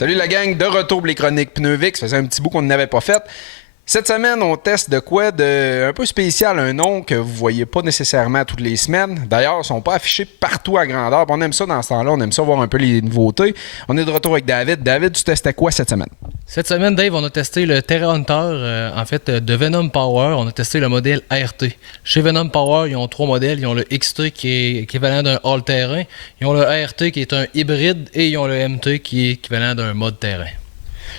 Salut la gang, de retour pour les chroniques Pneuvix. Ça faisait un petit bout qu'on n'avait pas fait. Cette semaine, on teste de quoi de un peu spécial, un nom que vous voyez pas nécessairement toutes les semaines. D'ailleurs, ils sont pas affichés partout à grandeur. On aime ça dans ce temps-là, on aime ça voir un peu les nouveautés. On est de retour avec David. David, tu testais quoi cette semaine? Cette semaine, Dave, on a testé le Terra Hunter, de Venom Power. On a testé le modèle ART. Chez Venom Power, ils ont 3 modèles. Ils ont le XT qui est équivalent d'un all-terrain. Ils ont le ART qui est un hybride. Et ils ont le MT qui est équivalent d'un mode terrain.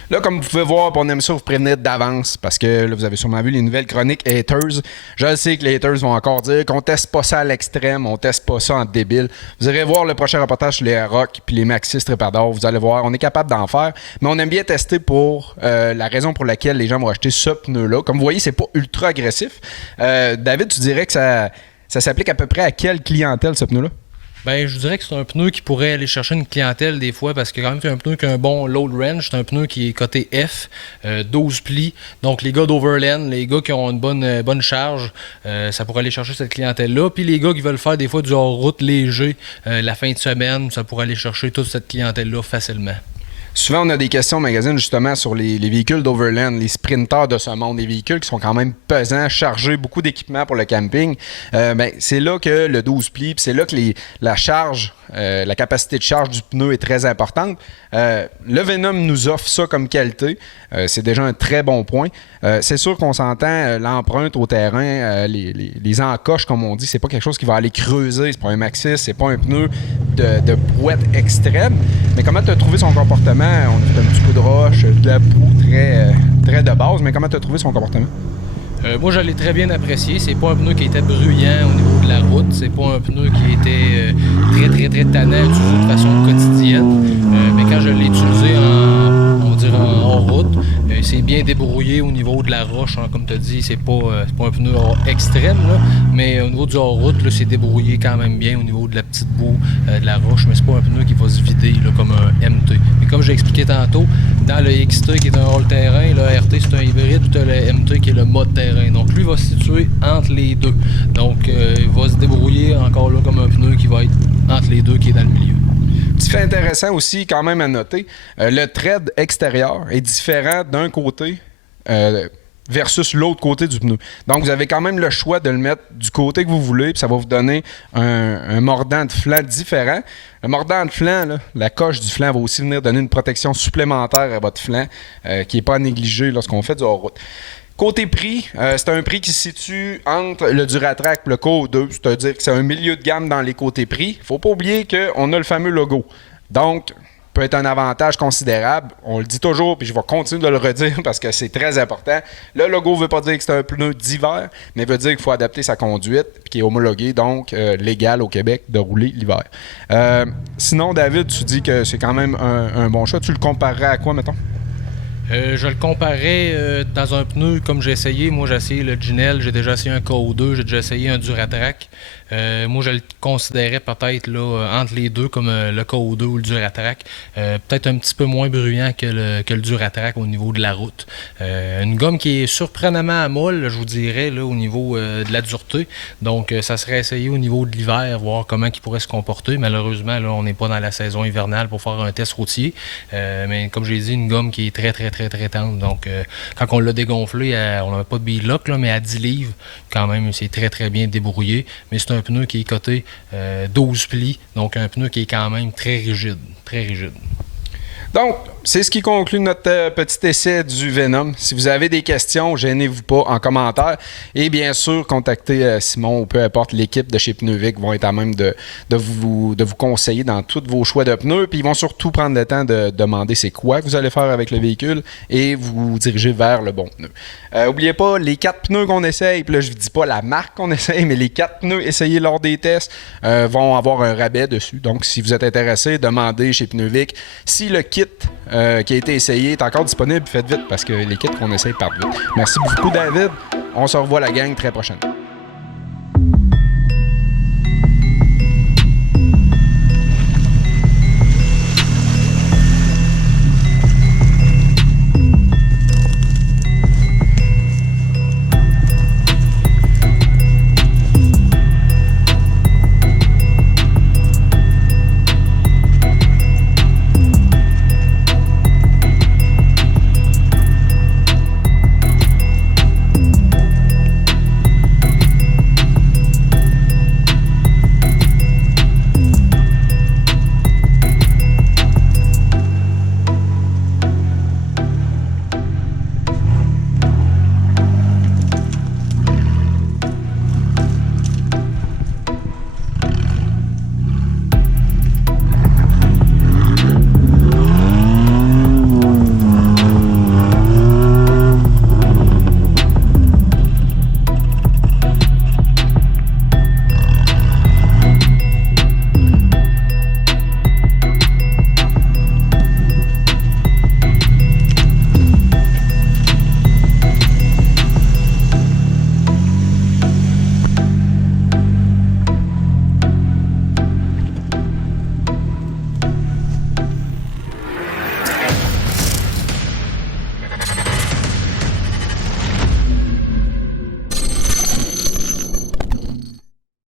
Là, comme vous pouvez voir, on aime ça vous prévenir d'avance parce que là, vous avez sûrement vu les nouvelles chroniques haters. Je sais que les haters vont encore dire qu'on teste pas ça à l'extrême, on teste pas ça en débile. Vous irez voir le prochain reportage sur les Rock puis les Maxxis Trepador, vous allez voir, on est capable d'en faire, mais on aime bien tester pour la raison pour laquelle les gens vont acheter ce pneu-là. Comme vous voyez, c'est pas ultra agressif. David, tu dirais que ça s'applique à peu près à quelle clientèle, ce pneu-là? Ben, je dirais que c'est un pneu qui pourrait aller chercher une clientèle des fois parce que quand même c'est un pneu qui a un bon load range, c'est un pneu qui est coté F, 12 plis. Donc les gars d'Overland, les gars qui ont une bonne charge, ça pourrait aller chercher cette clientèle-là. Puis les gars qui veulent faire des fois du hors-route léger la fin de semaine, ça pourrait aller chercher toute cette clientèle-là facilement. Souvent, on a des questions au magazine justement sur les véhicules d'Overland, les sprinters de ce monde, des véhicules qui sont quand même pesants, chargés, beaucoup d'équipements pour le camping. C'est là que le 12 plis, puis c'est là que la charge, la capacité de charge du pneu est très importante. Le Venom nous offre ça comme qualité. C'est déjà un très bon point. C'est sûr qu'on s'entend, l'empreinte au terrain, les encoches, comme on dit, c'est pas quelque chose qui va aller creuser. C'est pas un Maxxis, c'est pas un pneu de brouette extrême. Mais comment tu as trouvé son comportement? On a fait un petit coup de roche, de la boue très de base, mais comment tu as trouvé son comportement? Moi, je l'ai très bien apprécié. C'est pas un pneu qui était bruyant au niveau de la route. C'est pas un pneu qui était très tannant à utiliser de façon quotidienne. Mais quand je l'ai utilisé en route, c'est bien débrouillé au niveau de la roche. Hein, comme tu as dit, c'est pas un pneu extrême, là, mais au niveau du hors-route, c'est débrouillé quand même bien au niveau de la petite boue de la roche. Mais c'est pas un pneu qui va se vider là, comme un MT. Mais comme j'ai expliqué tantôt, dans le XT qui est un all-terrain, le RT c'est un hybride, tu as le MT qui est le mode terrain. Donc lui va se situer entre les deux. Donc il va se débrouiller encore là comme un pneu qui va être entre les deux, qui est dans le milieu. Petit fait intéressant aussi quand même à noter, le tread extérieur est différent d'un côté versus l'autre côté du pneu. Donc vous avez quand même le choix de le mettre du côté que vous voulez, puis ça va vous donner un mordant de flanc différent. Le mordant de flanc, là, la coche du flanc va aussi venir donner une protection supplémentaire à votre flanc qui n'est pas à négliger lorsqu'on fait du hors-route. Côté prix, c'est un prix qui se situe entre le Duratrac et le KO2, c'est-à-dire que c'est un milieu de gamme dans les côtés prix. Faut pas oublier qu'on a le fameux logo. Donc, peut être un avantage considérable. On le dit toujours, puis je vais continuer de le redire parce que c'est très important. Le logo ne veut pas dire que c'est un pneu d'hiver, mais veut dire qu'il faut adapter sa conduite, puis qui est homologué, donc légal au Québec de rouler l'hiver. Sinon, David, tu dis que c'est quand même un bon choix. Tu le comparerais à quoi, mettons? Je le comparais dans un pneu comme j'ai essayé. Moi, j'ai essayé le Ginel, j'ai déjà essayé un KO2, j'ai déjà essayé un Duratrac. Moi, je le considérais peut-être là, entre les deux, comme le KO2 ou le Duratrac. Peut-être un petit peu moins bruyant que le Duratrac au niveau de la route. Une gomme qui est surprenamment à molle, je vous dirais, là, au niveau de la dureté. Donc, ça serait essayé au niveau de l'hiver, voir comment il pourrait se comporter. Malheureusement, là, on n'est pas dans la saison hivernale pour faire un test routier. Mais comme j'ai dit, une gomme qui est très tendre. Donc, quand on l'a dégonflé, on n'avait pas de beadlock, là, mais à 10 livres, quand même, c'est très bien débrouillé. Mais c'est un pneu qui est coté 12 plis, donc un pneu qui est quand même très rigide. Donc, c'est ce qui conclut notre petit essai du Venom. Si vous avez des questions, gênez-vous pas en commentaire. Et bien sûr, contactez Simon ou peu importe l'équipe de chez Pneuvix vont être à même de vous conseiller dans tous vos choix de pneus. Puis ils vont surtout prendre le temps de demander c'est quoi que vous allez faire avec le véhicule et vous diriger vers le bon pneu. N'oubliez pas, les 4 pneus qu'on essaye, puis là je ne dis pas la marque qu'on essaye, mais les 4 pneus essayés lors des tests vont avoir un rabais dessus. Donc si vous êtes intéressé, demandez chez Pneuvix. Si le kit qui a été essayé est encore disponible, faites vite parce que les kits qu'on essaye partent vite. Merci beaucoup David. On se revoit la gang très prochainement.